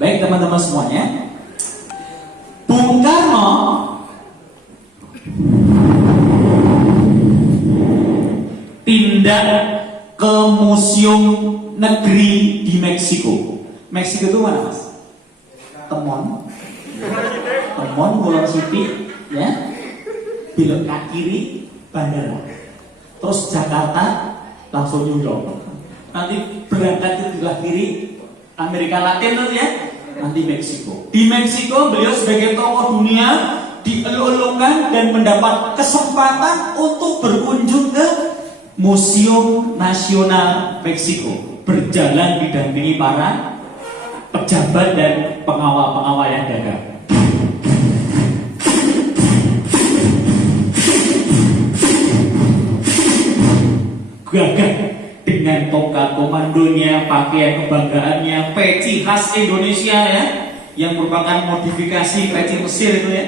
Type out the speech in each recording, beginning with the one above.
Baik teman-teman semuanya, Bung Karno pindah ke Museum Negeri di Meksiko. Meksiko itu mana mas? Temon, Kulon City, ya, belok ke kiri bandara, terus Jakarta, langsung New York. Nanti berangkat ke sebelah kiri Amerika Latin tuh ya, nanti Meksiko. Di Meksiko beliau sebagai tokoh dunia dielung-elungkan dan mendapat kesempatan untuk berkunjung ke Museum Nasional Meksiko, berjalan didampingi para pejabat dan pengawal-pengawal yang dagang. Gagah dengan tongkat komandonya, pakaian kebanggaannya, peci khas Indonesia ya, yang merupakan modifikasi peci Mesir itu ya.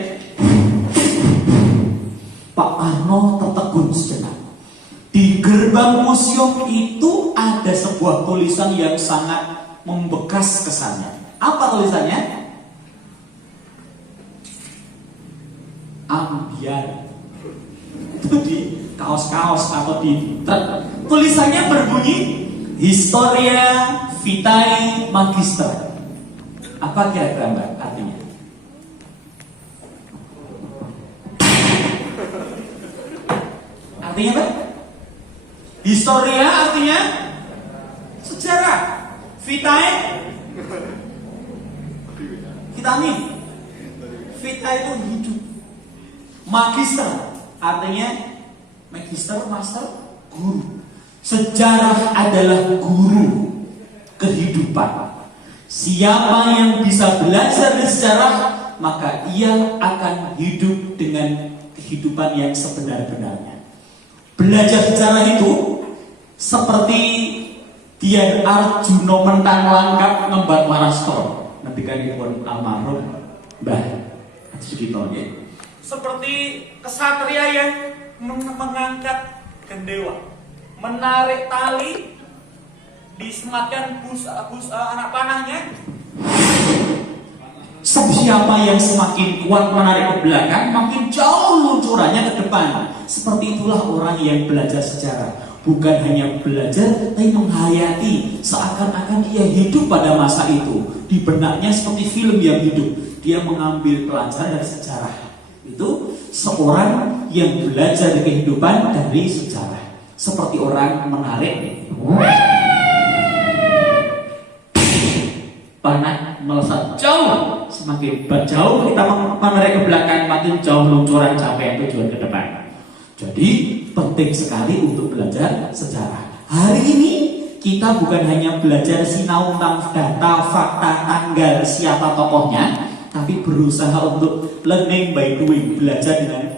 Pak Karno tertegun sejenak. Di gerbang museum itu ada sebuah tulisan yang sangat membekas kesannya. Apa tulisannya? Ambiar. Itu di kaos-kaos atau di truk. Tulisannya berbunyi Historia Vitae Magister. Apa kira-kira Mbak artinya? Artinya apa? Historia artinya sejarah. Vitae vitamin. Vitae itu hidup. Magister artinya magister, master, guru. Sejarah adalah guru kehidupan. Siapa yang bisa belajar dari sejarah, maka ia akan hidup dengan kehidupan yang sebenar-benarnya. Belajar sejarah itu seperti Dian Arjuno mentang langkap ngembat marastor. Nanti kan pun almarhum Mbah Sugito ya. Seperti kesatria yang mengangkat gendewa, menarik tali, disematkan anak panahnya. Siapa yang semakin kuat menarik ke belakang, makin jauh luncurannya ke depan. Seperti itulah orang yang belajar sejarah. Bukan hanya belajar, tapi menghayati. Seakan-akan dia hidup pada masa itu. Di benaknya seperti film yang hidup. Dia mengambil pelajaran dari sejarah. Itu seorang yang belajar kehidupan dari sejarah. Seperti orang menarik panah melesat jauh. Semakin jauh kita menarik ke belakang, makin jauh luncuran capai tujuan ke depan. Jadi penting sekali untuk belajar sejarah. Hari ini kita bukan hanya belajar sinau tentang data, fakta, tanggal, siapa tokohnya, tapi berusaha untuk learning by doing, belajar dengan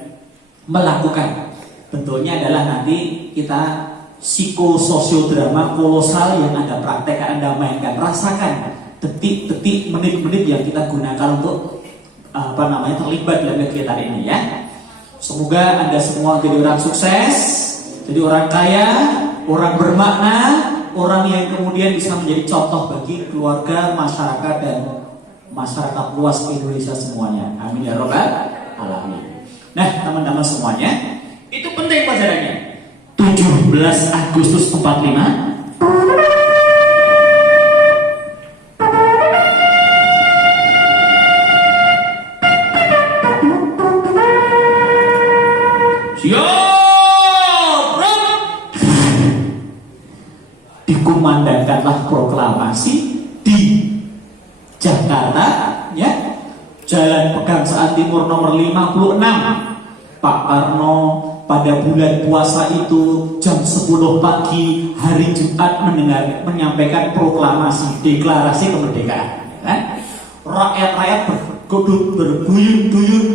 melakukan. Bentuknya adalah nanti kita psikososiodrama kolosal yang Anda praktek, Anda mainkan, rasakan detik-detik, menit-menit yang kita gunakan untuk terlibat dalam kegiatan ini ya. Semoga Anda semua jadi orang sukses, jadi orang kaya, orang bermakna, orang yang kemudian bisa menjadi contoh bagi keluarga, masyarakat, dan masyarakat luas Indonesia semuanya. Amin ya robbal alamin. Nah teman-teman semuanya, itu penting pelajarannya. 17 Agustus 45 dikumandangkanlah proklamasi di Jakarta ya, Jalan Pegangsaan Timur nomor 56. Pak Karno pada bulan puasa itu jam 10 pagi hari Jumat menyampaikan proklamasi deklarasi kemerdekaan kan? Rakyat-rakyat berbuyun-buyun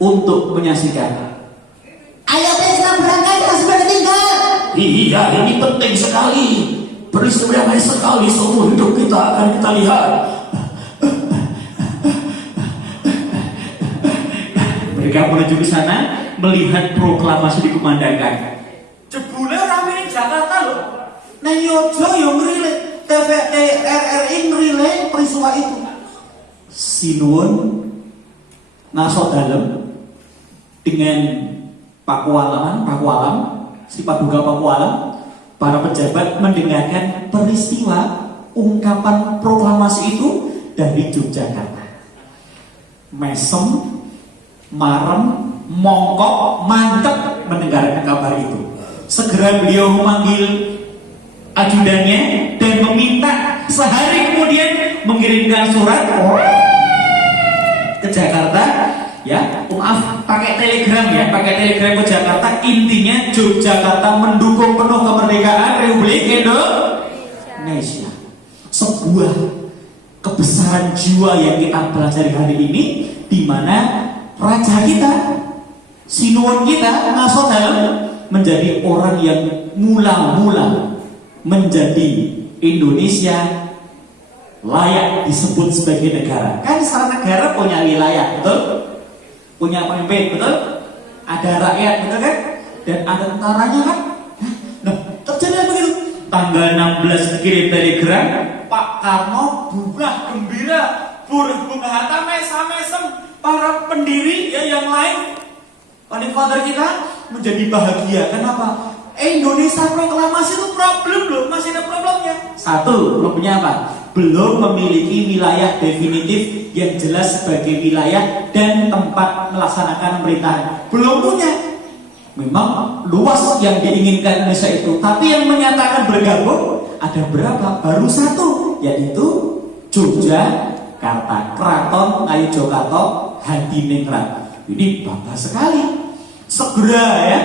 untuk menyaksikan. Ayo kita berangkat, kita sudah tinggal. Iya, ini penting sekali. Peristiwa yang baik sekali seumur hidup kita akan kita lihat. Mereka menuju ke sana melihat proklamasi dikumandangkan. Jebule rame di Jakarta loh. Nah yojo yang ngerilik TVRI ngerilik peristiwa itu. Sinuwun ngaso dalem dengan Pakualam, si Paduka Pakualam, para pejabat mendengarkan peristiwa ungkapan proklamasi itu dari Yogyakarta. Mesem, marem, mongkok, mantep mendengarkan kabar itu. Segera beliau memanggil ajudannya dan meminta sehari kemudian mengirimkan surat ke Jakarta, ya, maaf, pakai telegram ke Jakarta. Intinya Yogyakarta mendukung penuh kemerdekaan Republik Indonesia. Sebuah kebesaran jiwa yang kita pelajari hari ini, di mana raja kita, Sinuwun kita, Ngaso Dalem menjadi orang yang mula-mula menjadi Indonesia layak disebut sebagai negara. Kan secara negara punya wilayah, betul? Punya pemimpin, betul? Ada rakyat, betul kan? Dan ada tentaranya kan? Nah, terjadi begitu. Tanggal 16 kirim telegram, Pak Karno bunga gembira, Bung Hatta mesem, para pendiri ya yang lain, founding father kita menjadi bahagia. Kenapa? Indonesia proklamasi itu problem loh, masih ada problemnya. Satu, problemnya apa? Belum memiliki wilayah definitif yang jelas sebagai wilayah dan tempat melaksanakan pemerintahan. Belum punya. Memang luas yang diinginkan Indonesia itu, tapi yang menyatakan bergabung ada berapa? Baru satu, yaitu Yogyakarta, Kraton Ngayogyakarta Hadiningrat. Ini bangga sekali. Segera ya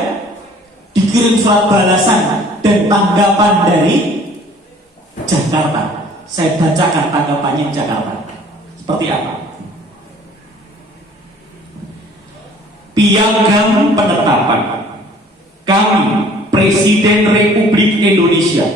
dikirim surat balasan dan tanggapan dari Jakarta. Saya bacakan tanggapannya Jakarta. Seperti apa? Piagam penetapan. Kami, Presiden Republik Indonesia,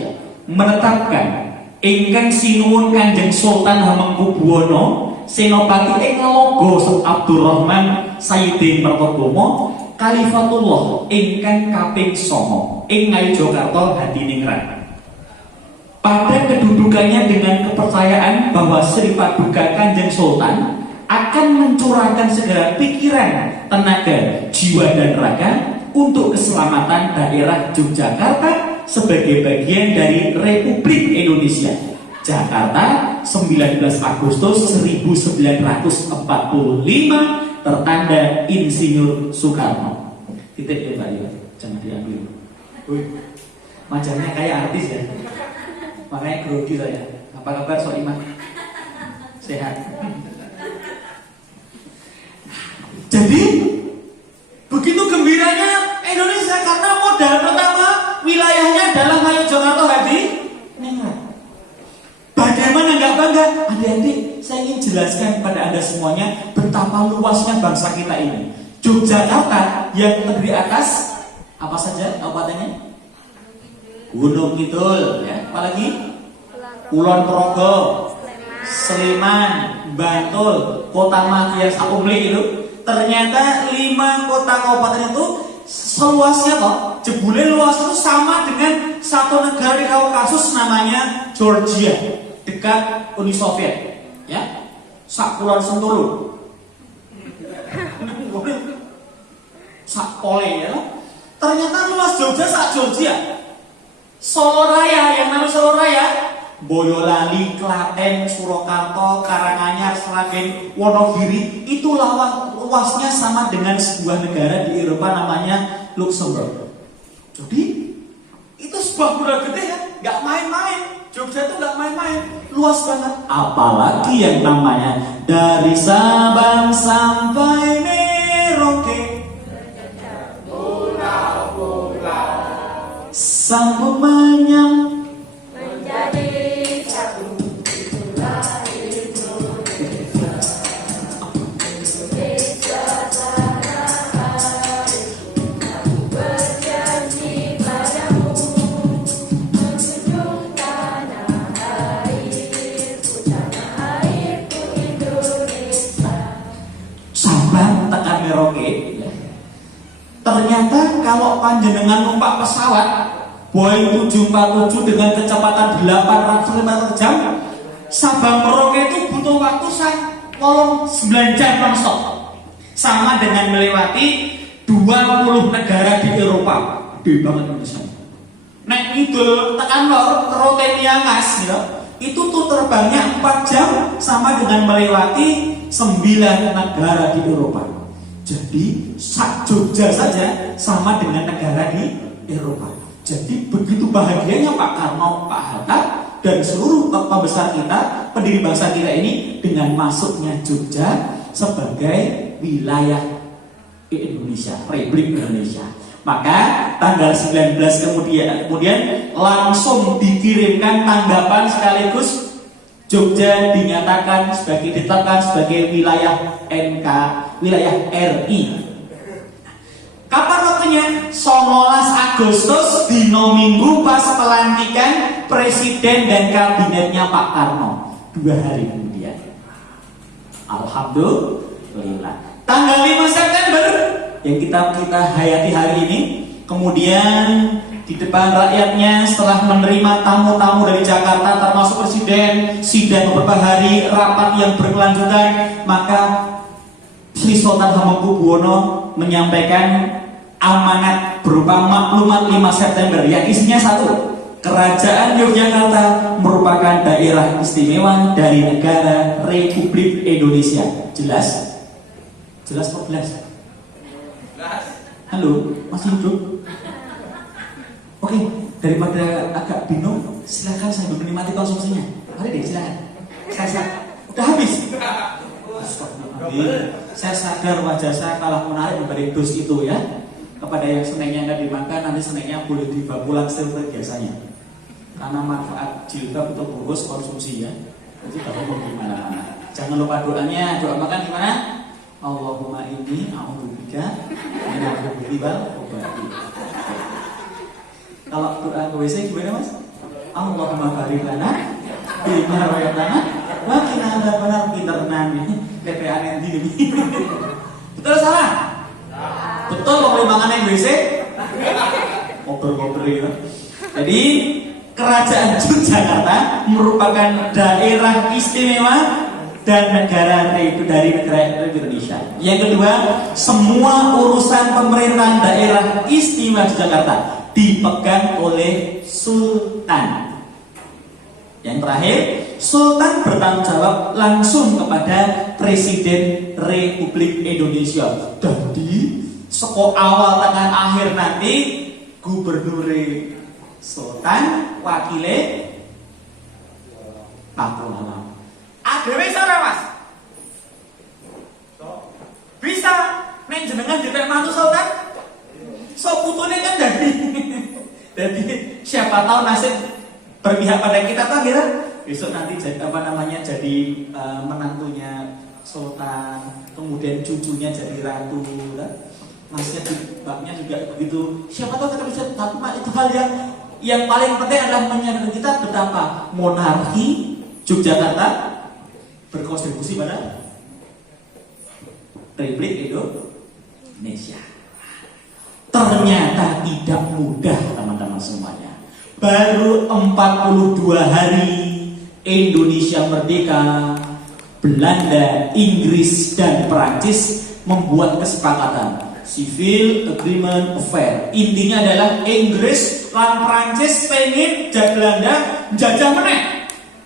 menetapkan ingkang sinuwun Kanjeng Sultan Hamengkubuwono Senopati ing Ngalogo Abdurrahman Sayyidin Mertogomo Khalifatullah ingkang kaping 9 ing Ngayogyakarta Hadiningrat. Pada kedudukannya dengan kepercayaan bahwa Sri Paduka Kanjeng Sultan akan mencurahkan segala pikiran, tenaga, jiwa dan raga untuk keselamatan daerah Yogyakarta sebagai bagian dari Republik Indonesia. Jakarta, 19 Agustus 1945, tertanda Insinyur Soekarno. Titik ya Pak ya, jangan diambil. Majalahnya kayak artis ya. Makanya grogi saya. Apa kabar Soimah? Sehat. Jadi begitu gembiranya Indonesia karena modal pertama wilayahnya adalah Ngayogyakarta Hadiningrat. Bagaimana nggak bangga? Adik-adik, saya ingin jelaskan pada Anda semuanya betapa luasnya bangsa kita ini. Yogyakarta yang terdiri atas apa saja kabupatennya? Gunung Kidul, ya. Apalagi Kulon Progo, Sleman, Bantul, Kota Makias, Akumli itu. Ternyata 5 kota kabupaten itu seluasnya toh, jebule luas itu sama dengan satu negara di Kaukasus namanya Georgia, dekat Uni Soviet, ya. Sak Kulon Sentulu. Sak Pole ya. Ternyata luas Jogja sak Georgia. Solo Raya, yang namanya Solo Raya, Boyolali, Klaten, Surakarta, Karanganyar, Sragen, Wonogiri, itu luasnya sama dengan sebuah negara di Eropa namanya Luxembourg. Jadi itu sebuah pulau gede ya, nggak main-main. Jogja itu nggak main-main, luas banget. Apalagi yang namanya dari Sabang sampai Merauke, sambung menyam menjadi satu. Itulah Indonesia tanah airku. Aku berjanji padamu menjunjung tanah airku Indonesia. Sabang tekan Merauke. Ternyata kalau panjenengan numpak pesawat Boeing 747 dengan kecepatan 800 km per jam, Sabang Merauke itu butuh waktu 9 jam non-stop. Sama dengan melewati 20 negara di Eropa. Gede banget Indonesia. Nek itu tekan lor Rotenia ngas ya. Itu tuh terbangnya 4 jam sama dengan melewati 9 negara di Eropa. Jadi sak Jogja saja sama dengan negara di Eropa. Jadi begitu bahagianya Pak Karno, Pak Hatta dan seluruh tokoh besar kita, pendiri bangsa kita ini dengan masuknya Jogja sebagai wilayah Indonesia, Republik Indonesia. Maka tanggal 19 kemudian langsung dikirimkan tanggapan sekaligus Jogja ditetapkan sebagai wilayah NK, wilayah RI. Kapan waktunya? 19 Agustus dino Minggu pas pelantikan Presiden dan kabinetnya Pak Karno. 2 hari kemudian. Alhamdulillah. Tanggal 5 September yang kita hayati hari ini, kemudian di depan rakyatnya setelah menerima tamu-tamu dari Jakarta termasuk Presiden, sidang beberapa hari, rapat yang berkelanjutan, maka Sri Sultan Hamengkubuwono menyampaikan amanat berupa maklumat 5 September yang isinya satu, Kerajaan Yogyakarta merupakan daerah istimewa dari negara Republik Indonesia. Jelas? Jelas kok jelas? Halo, masih hidup? Oke, daripada agak bingung, silakan saya menikmati konsumsinya. Mari deh, silakan. Saya udah habis. Saya sadar wajah saya kalah menarik dibanding dos itu ya. Kepada yang snacknya nggak dimakan, nanti snacknya boleh dibawa pulang seperti biasanya. Karena manfaat jilbab untuk bungkus konsumsi ya. Itu baru mau gimana? Jangan lupa doanya. Doa makan gimana? Allahumma inni a'udzubika minal khubuthi wal khaba'ith. Kalau doa ke WC gimana Mas? Allahumma barik lana bima razaqtana wa qina adzabannar. Pinter nang TPA nanti ini. Betul salah? Betul kok limbangan WC? Ngobrol-ngobrol ya. Jadi Kerajaan Yogyakarta merupakan daerah istimewa dan negara dari negara Indonesia. Yang kedua, semua urusan pemerintahan daerah istimewa Yogyakarta dipegang oleh Sultan. Yang terakhir, Sultan bertanggung jawab langsung kepada Presiden Republik Indonesia. Jadi, seko awal tengah akhir nanti Gubernur Sultan wakile Pakualaman. Ada bisa Mas? Bisa. Nek jenengan dipek mantu Sultan? So putune kan jadi siapa tahu nasib berpihak pada kita tuh kira besok nanti jadi jadi menantunya Sultan, kemudian cucunya jadi ratu, masnya babnya juga begitu. Siapa tahu kita bisa, tapi itu hal yang paling penting adalah menyadarkan kita betapa monarki Yogyakarta berkontribusi pada Republik Indonesia. Ternyata tidak mudah teman-teman semuanya. Baru 42 hari Indonesia merdeka, Belanda, Inggris, dan Perancis membuat kesepakatan Civil Agreement Affair. Intinya adalah Inggris dan Perancis pengen Belanda jajah meneh.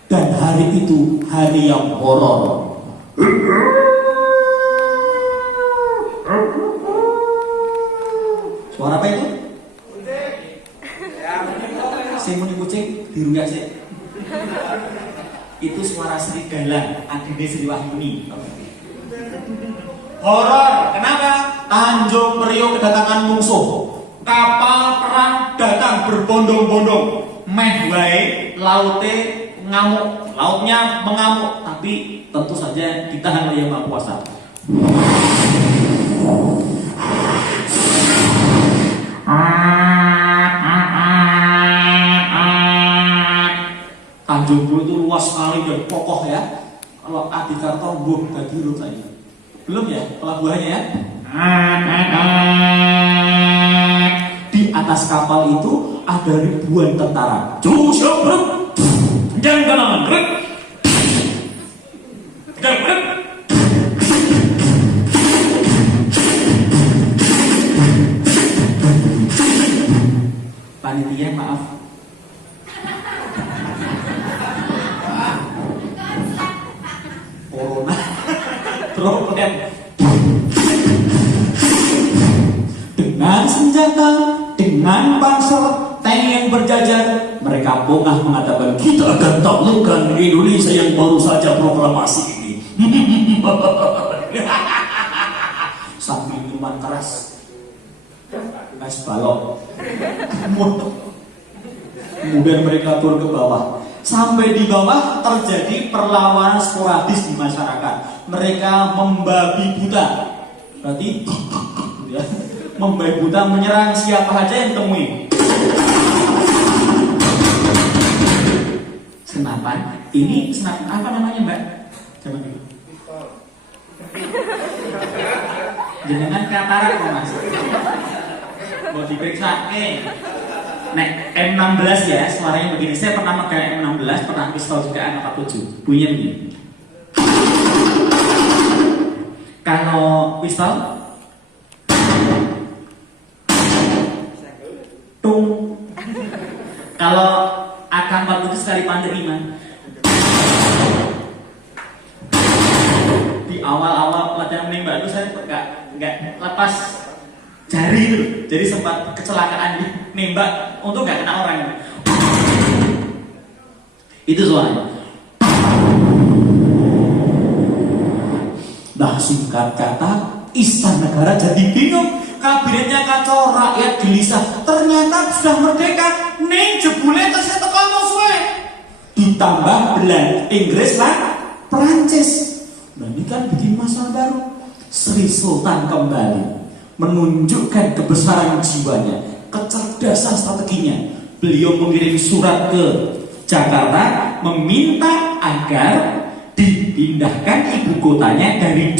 Dan hari itu hari yang horor. Suara apa itu? Saya muni kucing diruyak sih. Itu suara serigala, adine Sri Wahyuni. Horor, kenapa? Tanjung Priok kedatangan musuh. Kapal perang datang berbondong-bondong. Meh wae laute ngamuk, lautnya mengamuk, tapi tentu saja ditahan oleh Yang Maha Kuasa. Tanjung Priok itu luas sekali dan kokoh ya. Kalau Adikarto mbuh dadi urut saja. Belum ya pelabuhannya ya. Di atas kapal itu ada ribuan tentara. Jangan problem. Dengan senjata, dengan pansel, tank yang berjajar, mereka bongkah mengatakan, kita akan taklukkan Indonesia yang baru saja proklamasi ini. Sambil minuman keras, es balok. Kemudian mereka turun ke bawah. Sampai di bawah terjadi perlawanan sporadis di masyarakat. Mereka membabi buta. Berarti ya, membabi buta menyerang siapa aja yang temui. Senapan. Ini senapan apa namanya, Mbak? Jangan dulu. Jenengan katarak kok, Mas. Mau diperiksa. Nek M16 ya, suaranya begini. Saya pernah megang M16, pernah pistol juga anak 47. Bunyinya begini. Kalau pistol tung. Kalau AK-47 sekali panderima. Di awal-awal pelatihan menembak itu saya nggak lepas jari itu, jadi sempat kecelakaan di nembak untuk nggak kena orang. Itu suaranya. Nah, singkat kata, Istana Negara jadi bingung, kabinetnya kacau, rakyat gelisah. Ternyata sudah merdeka, nih jebule tesnya tekan musuhe. Ditambah Belanda, Inggris lah, Perancis. Nah, ini kan bikin masalah baru. Sri Sultan kembali menunjukkan kebesaran jiwanya, kecerdasan strateginya. Beliau mengirim surat ke Jakarta meminta agar dipindahkan ibu kotanya dari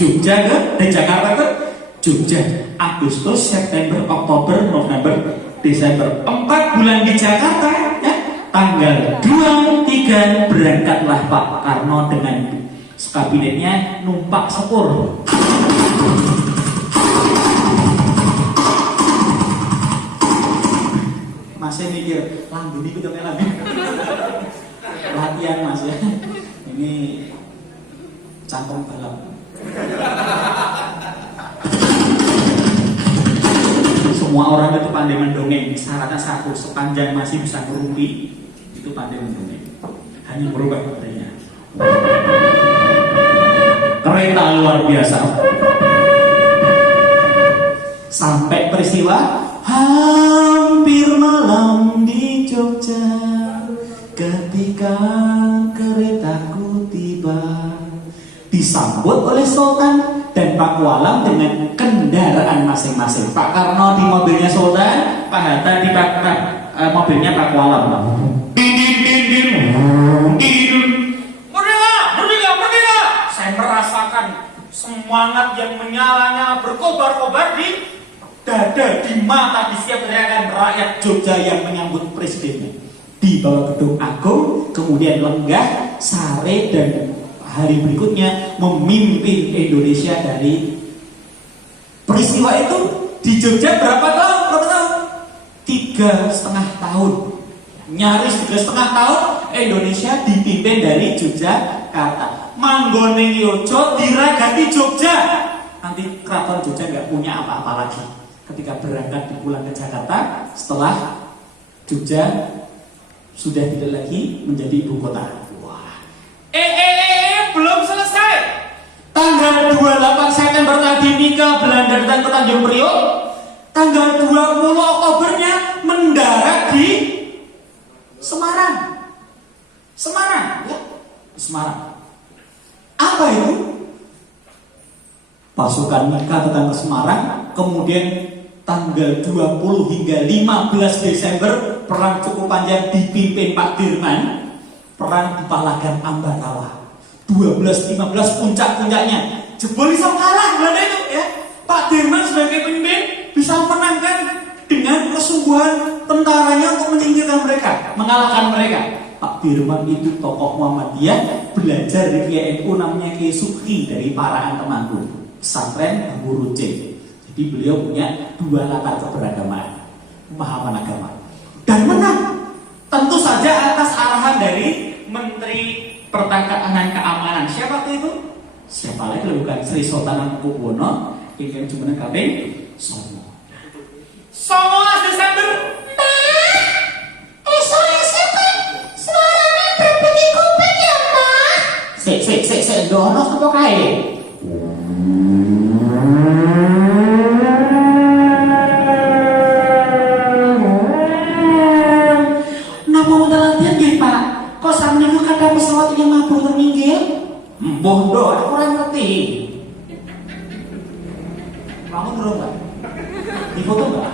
Jakarta ke Jogja. Agustus, September, Oktober, November, Desember, 4 bulan di Jakarta ya. Tanggal 23 berangkatlah Pak Karno dengan kabinetnya numpak sepur. Masih mikir, lambung itu dong lagi. Latihan Mas ya. Ini cangkong balap. Semua orang itu pandai mendongeng. Syaratnya satu, sepanjang masih bisa ngerumpi, itu pandai mendongeng. Hanya merubah baterainya. Kereta luar biasa. Sampai peristiwa hampir malam di Jogja, ketika keretaku tiba, disambut oleh Sultan dan Pak Kualam dengan kendaraan masing-masing. Pak Karno di mobilnya Sultan, Pak Hatta di mobilnya Pak Kualam. Merdeka! Saya merasakan semangat yang menyala-nyala berkobar-kobar di dada, di mata, di setiap teriakan rakyat Jogja yang menyambut presidennya. Di bawah Gedung Agung, kemudian lenggah, sare dan hari berikutnya memimpin Indonesia dari peristiwa itu. Di Jogja berapa tahun? 3,5 tahun. Nyaris 3,5 tahun Indonesia dipimpin dari Yogyakarta. Manggone Yojo diragati Jogja. Nanti keraton Jogja nggak punya apa-apa lagi ketika berangkat pulang ke Jakarta setelah Jogja sudah tidak lagi menjadi ibu kota. Wah. Belum selesai. Tanggal 28 September tadi Mika Belanda datang ke Tanjung Priok. Tanggal 20 Oktobernya mendarat di Semarang. Ya, Semarang. Apa itu? Pasukan Mika datang ke Semarang, kemudian tanggal 20 hingga 15 Desember perang cukup panjang dipimpin Pak Dirman. Perang di Palagan Ambarawa. 12-15 puncak-puncaknya. Jebol iso kalah Belanda itu ya. Pak Dirman sebagai pemimpin bisa menangkan dengan kesungguhan tentaranya untuk menyingkirkan mereka, mengalahkan mereka. Pak Dirman itu tokoh Muhammadiyah, belajar di Kiai NU namanya Kiai Sukhi dari Parahan Temanggung, pesantren Bambu Runcing. Jadi beliau punya 2 latar keberagaman, pemahaman agama, dan menang. Tentu saja atas arahan dari Menteri Pertahanan Keamanan. Siapa waktu itu? Siapa lagi kalau bukan Sri Sultan Hamengkubuwono ingkang jumeneng kaping 9. 19 Desember. Sik, dono sapa kae? Napa wonten latihan nggih, Pak? Kok sakmenika kathah pesawat yang mabur terminggir? Mbah ndok, aku ora ngerti. Kamu ngerti enggak? Di foto enggak?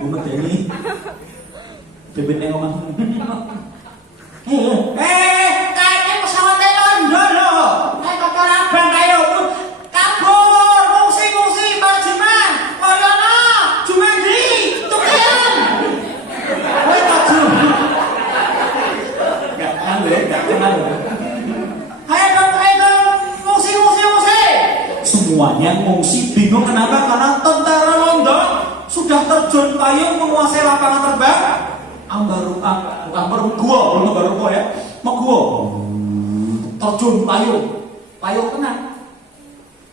Umat ini bebet neng omah. Kayaknya pesawatnya Londo loh. Kayak kotor abang kayak kabur, ngungsi, Pak Jiman, Koyono, Jumandi, Tukian. Woi taju. Gak kenal loh. Ayo dong, ngungsi. Semuanya ngungsi, bingung kenapa? Karena tentara Londo sudah terjun payung menguasai lapangan terbang. Gua ya, mau gua terjun payung kena,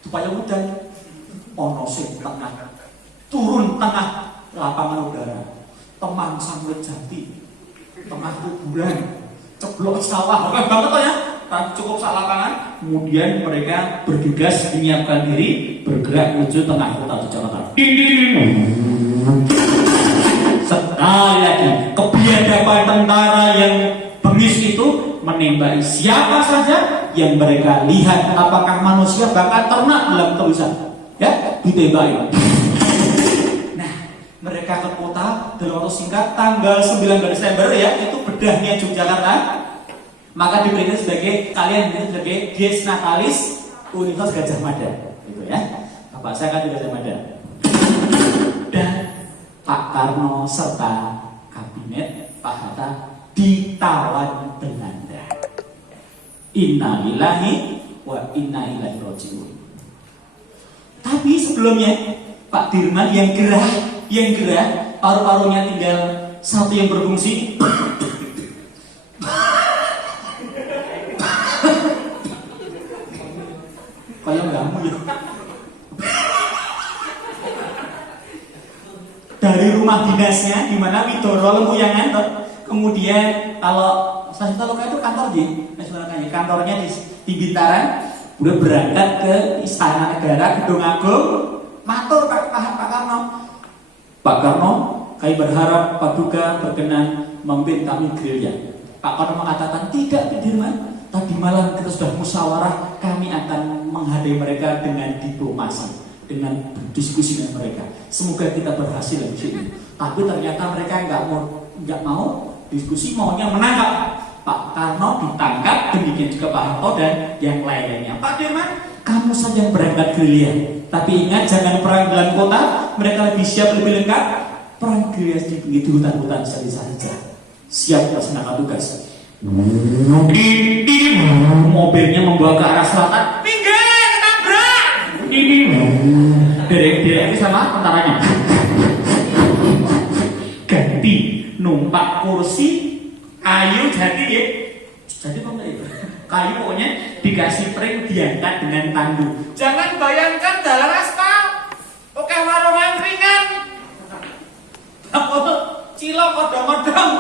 itu payung udan, ono sing tengah, turun tengah lapangan udara, temang sangwit jati, tengah kuburan, ceblok sawah, oke banget ya, cukup sak lapangan, kemudian mereka bergegas menyiapkan diri, bergerak menuju tengah kota Jakarta. Sekali lagi, kebiadaban tentara yang bengis itu menembaki siapa saja yang mereka lihat, apakah manusia bahkan ternak dalam tulisan, ya ditembaki. Nah, mereka ke kota dalam waktu singkat tanggal 19 Desember ya, itu bedahnya Yogyakarta. Maka diberikan sebagai kalian sebagai Dies Natalis Universitas Gadjah Mada, gitu ya. Bapak saya kan di Gadjah Mada. Dan Pak Karno serta kabinet Pak Hatta ditawan Belanda. Innalillahi wa inna ilaihi raji'un. Tapi sebelumnya Pak Dirman yang gerah, paru-parunya tinggal satu yang berfungsi. Kayak gamu ya. Dari rumah dinasnya di mana Widoro Lempuyangan, kemudian kalau itu kantor kantornya di Bintaran, udah berangkat ke Istana Negara Gedung Agung, matur Pak Karno, kami berharap Pak Duka berkenan memimpin kami gerilya. Pak Karno mengatakan tidak, Pak Dirman, tadi malam kita sudah musyawarah, kami akan menghadapi mereka dengan diplomasi, dengan diskusi dengan mereka. Semoga kita berhasil di sini. Tapi ternyata mereka nggak mau diskusi, maunya menangkap. Pak Karno ditangkap, demikian juga Pak Harto dan yang lainnya. Pak Dirman, kamu saja yang berangkat gerilya. Tapi ingat, jangan perang dalam kota. Mereka lebih siap, lebih lengkap. Perang gerilya di hutan-hutan saja. Siap melaksanakan tugas. Mobilnya membawa ke arah selatan. Minggir, ketabrak. Derek sama tentaranya. Ganti numpak kursi kayu jadi ya. Jadi apa ya? Kayu pokoknya dikasih pring, diangkat dengan tandu. Jangan bayangkan jalan aspal. Oke, warungan ringan. Cilok kodong-kodong.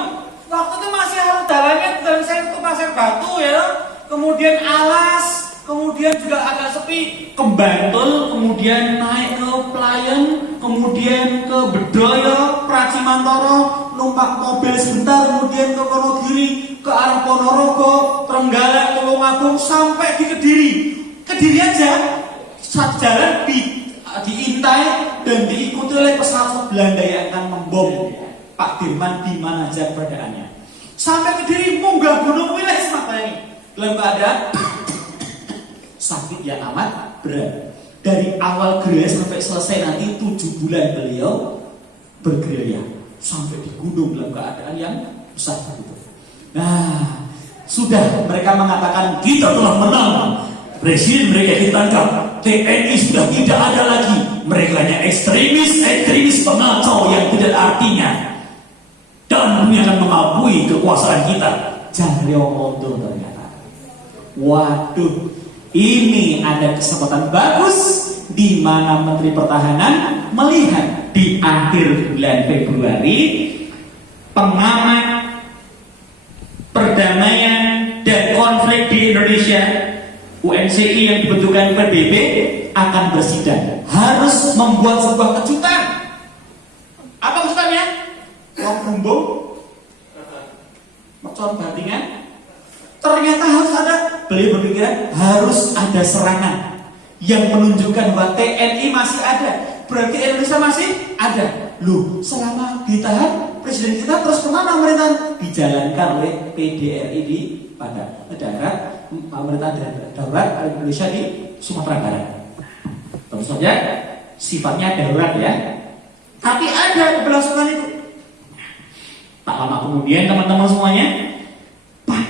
Waktu itu masih harus jalannya dan saya itu pasir batu ya. Kemudian alas, kemudian juga agak sepi, ke Bantul, kemudian naik ke Pelayan, kemudian ke Bedoyo, Pracimantoro, numpak mobil sebentar, kemudian ke Wonogiri, ke arah Ponorogo, Trenggalek, Tulungagung, sampai di Kediri. Kediri aja, saat jalan diintai dan diikuti oleh pesawat Belanda yang akan membom Pak Dirman di mana aja keberadaannya. Sampai Kediri munggah Gunung Wilis makanya dalam keadaan sakit yang amat berat. Dari awal gerilya sampai selesai nanti 7 bulan beliau bergerilya sampai di gunung dalam keadaan yang besar begitu. Nah, sudah mereka mengatakan kita telah menang. Presiden mereka ditangkap, TNI sudah tidak ada lagi. Mereka hanya ekstremis pengacau yang tidak artinya. Dan dunia akan mengakui kekuasaan kita. Jari Omodo ternyata. Waduh, ini ada kesempatan bagus di mana Menteri Pertahanan melihat di akhir bulan Februari pengamat perdamaian dan konflik di Indonesia UNCI yang dibentukkan PBB akan bersidang, harus membuat sebuah kejutan. Apa kejutannya? Wong bumbung, mercon bantingan. Ternyata harus ada. Beliau berpikiran harus ada serangan yang menunjukkan bahwa TNI masih ada. Berarti Indonesia masih ada. Loh, selama ditahan presiden kita terus kemana pemerintahan? Dijalankan oleh PDRI di pada daerah pemerintah darurat Indonesia di Sumatera Barat. Tentu saja sifatnya darurat ya. Tapi ada keberlangsungan itu. Tak lama kemudian teman-teman semuanya, Pak,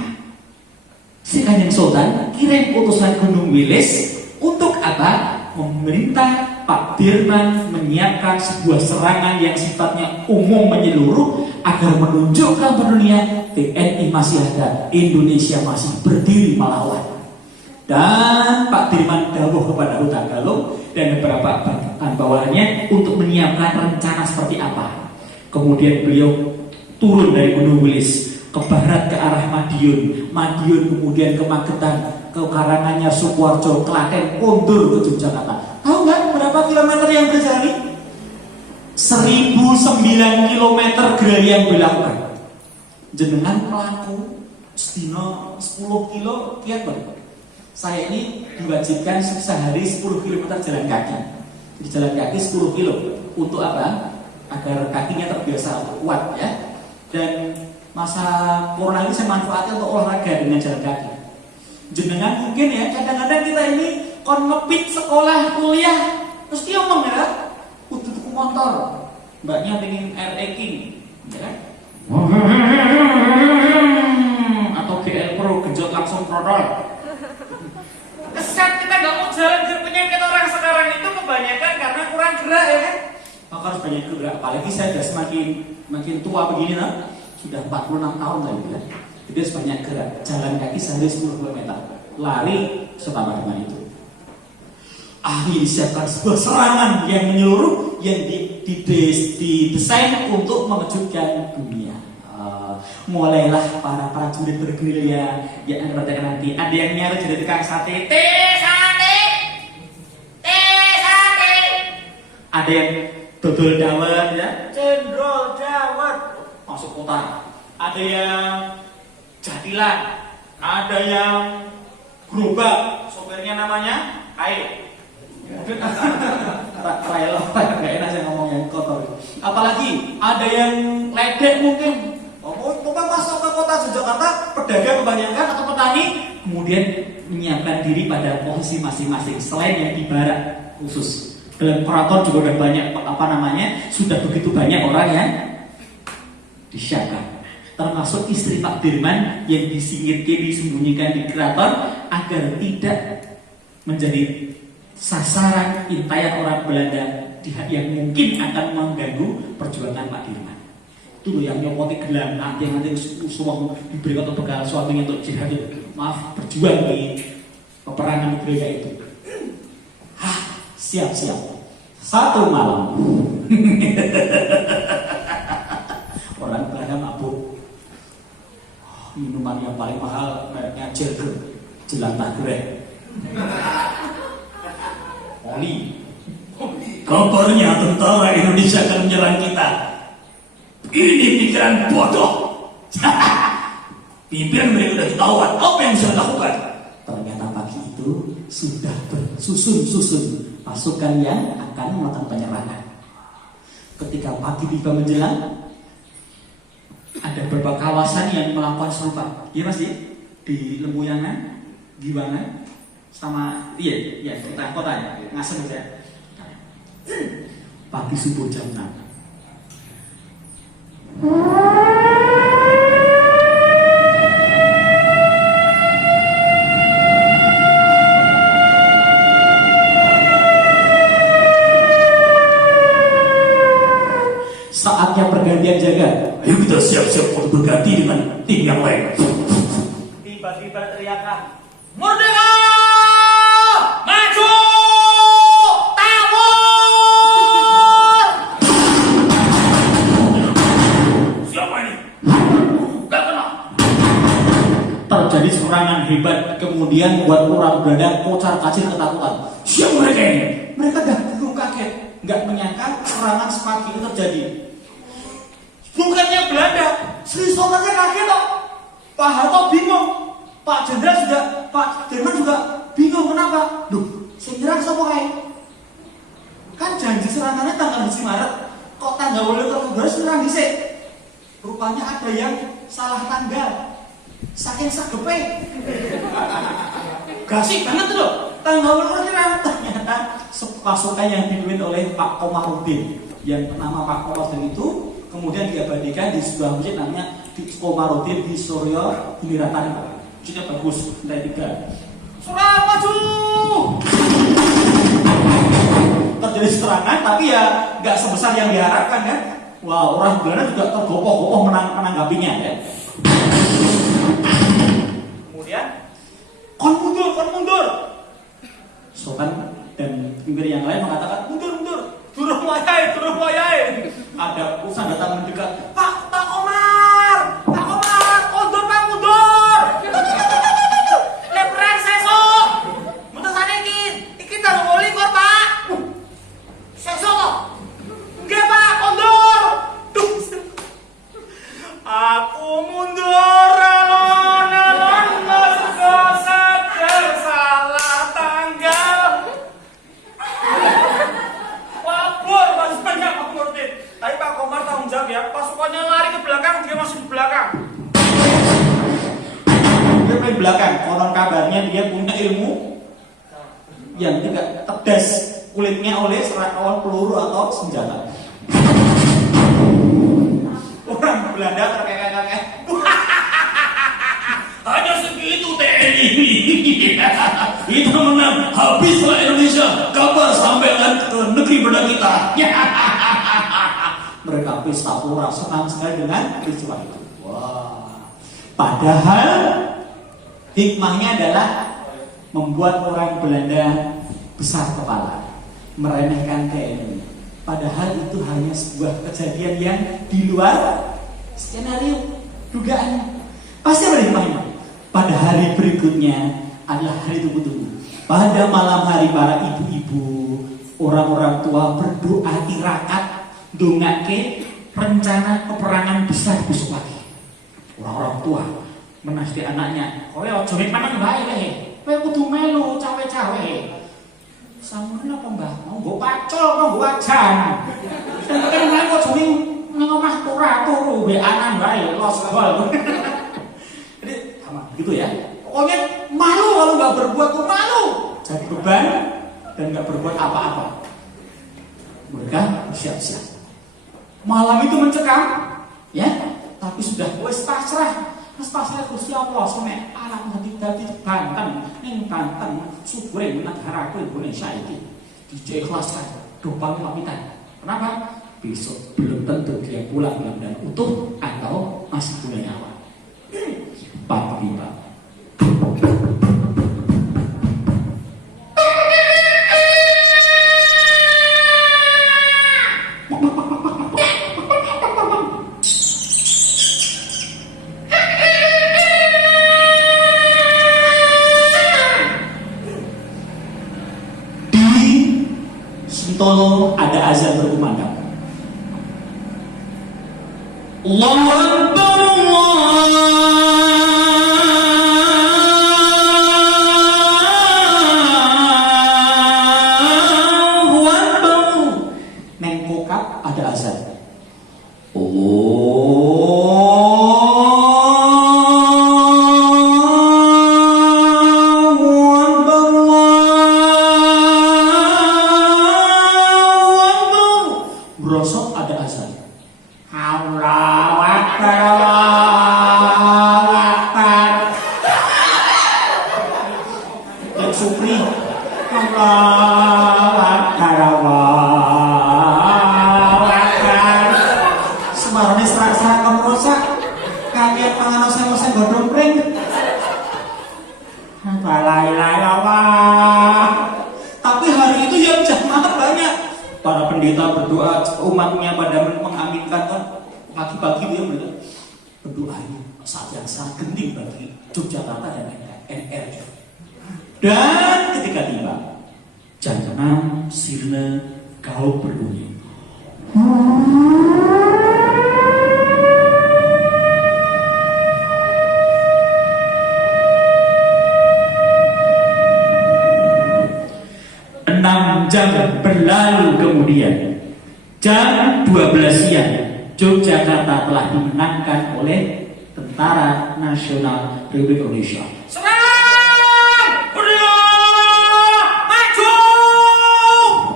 si Kanjeng Sultan kirim utusan Gunung Wilis untuk apa? Memerintah Pak Dirman menyiapkan sebuah serangan yang sifatnya umum menyeluruh agar menunjukkan ke dunia TNI masih ada, Indonesia masih berdiri melawan. Dan Pak Dirman dawuh kepada Huta Galung dan beberapa bawahannya untuk menyiapkan rencana seperti apa. Kemudian beliau turun dari Gunung Wilis ke barat ke arah Madiun, kemudian ke Magetan, ke Karanganyar, Sukoharjo, Klaten, mundur ke Yogyakarta. Tahu nggak berapa kilometer yang terjadi? 1009 kilometer gerak yang dilakukan. Jenengan pelaku setino 10 kilo kiat banget. Saya ini diwajibkan sehari 10 km jalan kaki. Jadi jalan kaki 10 kilo. Untuk apa? Agar kakinya terbiasa kuat ya. Dan masa corona ini saya manfaatkan untuk olahraga dengan jalan kaki. Jenengan mungkin ya, kadang-kadang kita ini kon ngepit sekolah kuliah terus dia ngomong ya, udah tuku motor, mbaknya pengen RE King, ya kan? Atau GL Pro genjot langsung protol. Kesan kita nggak mau jalan, penyakit orang sekarang itu kebanyakan karena kurang gerak ya kan? Maka harus banyak gerak. Apalagi saya sudah semakin tua begini nah. Sudah 46 tahun tadi ya. Jadi harus banyak gerak. Jalan kaki sehari 10 km. Lari setambah dengan itu. Ahli disiapkan sebuah serangan yang menyeluruh yang didesain untuk mengejutkan dunia. Mulailah para prajurit bergerilya yang ada nanti. Ada yang nyari jadi tukang sate. Sate. Ada yang dodol dawet ya. Cendol dawet. Masuk kota. Ada yang jadilan, ada yang gerobak, sopirnya namanya Air. Trailer, nggak enak saya ngomong yang kotor. Apalagi ada yang ledek mungkin. Pokoknya masuk ke kota Yogyakarta, pedagang kebanyakan atau petani, kemudian menyiapkan diri pada posisi masing-masing. Selain yang di barak khusus, dalam keraton juga udah banyak sudah begitu banyak orang yang disiapkan, termasuk istri Pak Dirman yang disembunyikan di keraton agar tidak menjadi sasaran intaian orang Belanda yang mungkin akan mengganggu perjuangan Pak Dirman. Itu loh yang nyopoti gelang, yang nanti semua diberikan untuk bekal suaminya untuk jihad, berjuang di peperangan gereja itu. Siap-siap. Satu malam orang Belanda mabuk. Minuman yang paling mahal mereknya Jelger, jelantah goreng. Oli. Kabarnya tentara Indonesia akan menyerang kita. Ini pikiran bodoh. Pimpinan mereka sudah ketahuan apa yang bisa dilakukan. Ternyata pagi itu sudah bersusun-susun pasukan yang akan melakukan penyerangan. Ketika pagi tiba menjelang, ada beberapa kawasan yang melakukan serupa. Iya Mas, di Lembuyangan, Giwangan, sama iya kota ya, Ngasem ya. Pagi subuh jam 6. Saatnya pergantian jaga. Ayo kita siap-siap untuk berganti dengan tim yang lain. Tiba-tiba teriakan, orang Belanda kocar kacir ketakutan. Siapa mereka ini? Mereka dahulu kaget, nggak menyangka serangan sepagi itu terjadi. Bukannya Belanda, Sri Sultannya kaget toh. Pak Harto bingung, Pak Jenderal juga bingung kenapa? Loh, saya kira siapa kayak? Kan janji serangannya tanggal 1 Maret, kok tanggal 8 Februari serang disik? Rupanya ada yang salah tanggal. Saking sagepe. Gasik banget loh. Tanggal 8 serang ternyata pasukan yang dipimpin oleh Pak Komarudin. Yang nama Pak Komarudin itu kemudian diabadikan di sebuah masjid namanya di Komarudin di Suryo Hiliratan. Masjidnya bagus, lantai 3. Surah maju. Terjadi serangan, tapi ya nggak sebesar yang diharapkan kan. Wah, orang Belanda juga tergopoh-gopoh menanggapinya ya. Kemudian, kon mundur. Sultan dan pemimpin yang lain mengatakan mundur. Durung wayai. Ada urusan datang mendekat. Pak Komar, mundur. Leperan sesok. Mundur sana iki taruh oli kor Pak. Sesok kok. Enggak Pak, mundur. Aku mundur alon mesko sadar salah tanggal. Wabur pasukannya Pak Komarudin. Tapi Pak Komar tanggung jawab ya, pasukannya lari ke belakang, dia masih di belakang. Dia main belakang, konon kabarnya dia punya ilmu yang tidak tegas kulitnya oleh serangan peluru atau senjata. Orang Belanda terkekeh-kekeh. Hanya segitu TNI. Kita menang, habislah Indonesia. Kabar sampaikan ke negeri benda kita. Mereka pesta pura, senang sekali dengan peristiwa itu. Wah. Padahal hikmahnya adalah membuat orang Belanda besar kepala, meremehkan TNI. Padahal itu hanya sebuah kejadian yang di luar skenario dugaannya. Pasti ada hikmahnya. Pada hari berikutnya adalah hari tunggu-tunggu. Pada malam hari para ibu-ibu, orang-orang tua berdoa tirakat ndongake rencana peperangan besar besok pagi. Orang-orang tua menasihati anaknya, "Kowe aja menemen wae, kowe kudu melu cawe-cawe." Sampun apa Mbah? Mau nggo pacul apa nggo wajan? Sing penting nek kok jane ning omah turu weanan wae los gol. Jadi sama gitu ya. Pokoknya malu kalau nggak berbuat tuh malu. Jadi beban dan nggak berbuat apa-apa. Mereka siap-siap. Malam itu mencekam, ya, tapi sudah wis pasrah. Pasrah Gusti Allah sampe alam hati dadi Banten ning Banten syukure negaraku Indonesia iki diikhlaskan dopang pamitan. Kenapa? Besok belum tentu dia pulang dalam keadaan utuh atau masih punya nyawa. Pak Bima. Tolong ada azan berkumandang. Allahu Akbar, Allahu Akbar. Neng kokap ada azan. Brosok ada azan. Allahu Akbar, Allahu Akbar. Dan Supri, Allahu Akbar, Allahu Akbar. Semarane serak-serak kemerosak, kaget panganos sing godhong pring. La ilaha illallah. Tapi hari itu yang jamaah banyak. Para pendeta berdoa, umatnya pada mengaminkan kan pagi-pagi dia berdoa ini saat yang sangat genting bagi Yogyakarta dan NR. Dan ketika tiba, jam 6 sirine gaub berbunyi. 6 jam berlalu kemudian, jam 12 siang, Yogyakarta telah dimenangkan oleh Tentara Nasional Republik Indonesia. Serang! Berdua! Maju!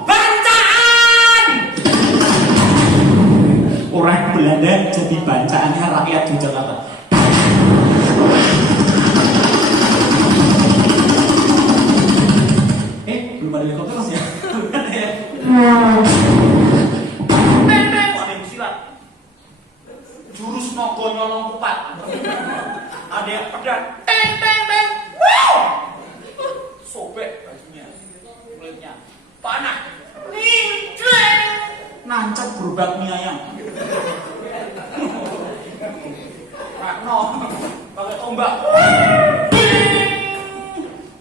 Bancaan! Orang Belanda jadi bancaannya rakyat Yogyakarta. Belum ada helikopter mas ya? Ada yang silat. Jurus nogo nyolong kupat. Ada yang pedang. Teng. Wow! Sobek bajunya, kulitnya panah. Ninjeng. Nancap gerobak mie ayam. Rakno pakai tombak.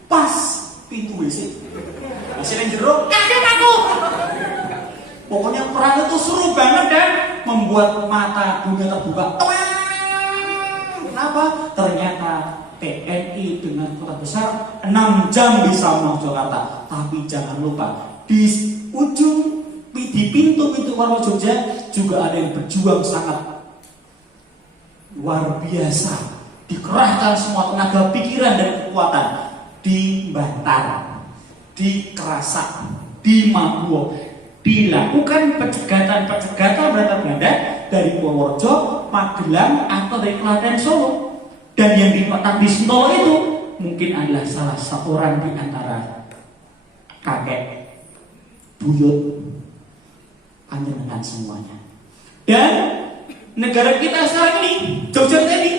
Pas pintu WC. Masih yang jeruk, kaget aku. Pokoknya perang itu seru banget dan membuat mata dunia terbuka. Kenapa? Ternyata TNI dengan kota besar 6 jam bisa menang Jakarta. Tapi jangan lupa di ujung di pintu-pintu Warna Jogja juga ada yang berjuang sangat luar biasa. Dikerahkan semua tenaga pikiran dan kekuatan di Bantar, di Kerasak, di Mabuo, dilakukan pencegatan Belanda dari Purworejo, Magelang atau dari Klaten, Solo. Dan yang di Sentolo itu mungkin adalah salah satu orang di antara kakek buyut panjenengan semuanya. Dan negara kita sekarang ini, Jogja ini,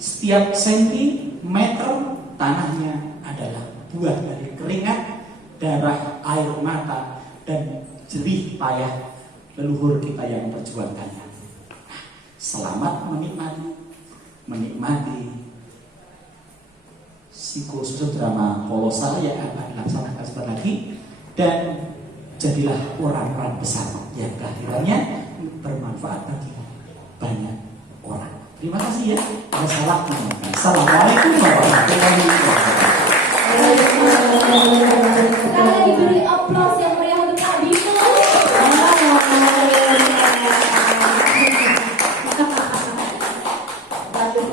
setiap sentimeter tanahnya adalah buah dari keringat, darah, air mata, dan jerih payah leluhur kita yang memperjuangkannya. Selamat menikmati psikososial drama kolosal yang akan dilaksanakan sebentar lagi, dan jadilah orang-orang besar yang kehadirannya bermanfaat bagi banyak orang. Terima kasih ya. Wassalamualaikum warahmatullahi wabarakatuh.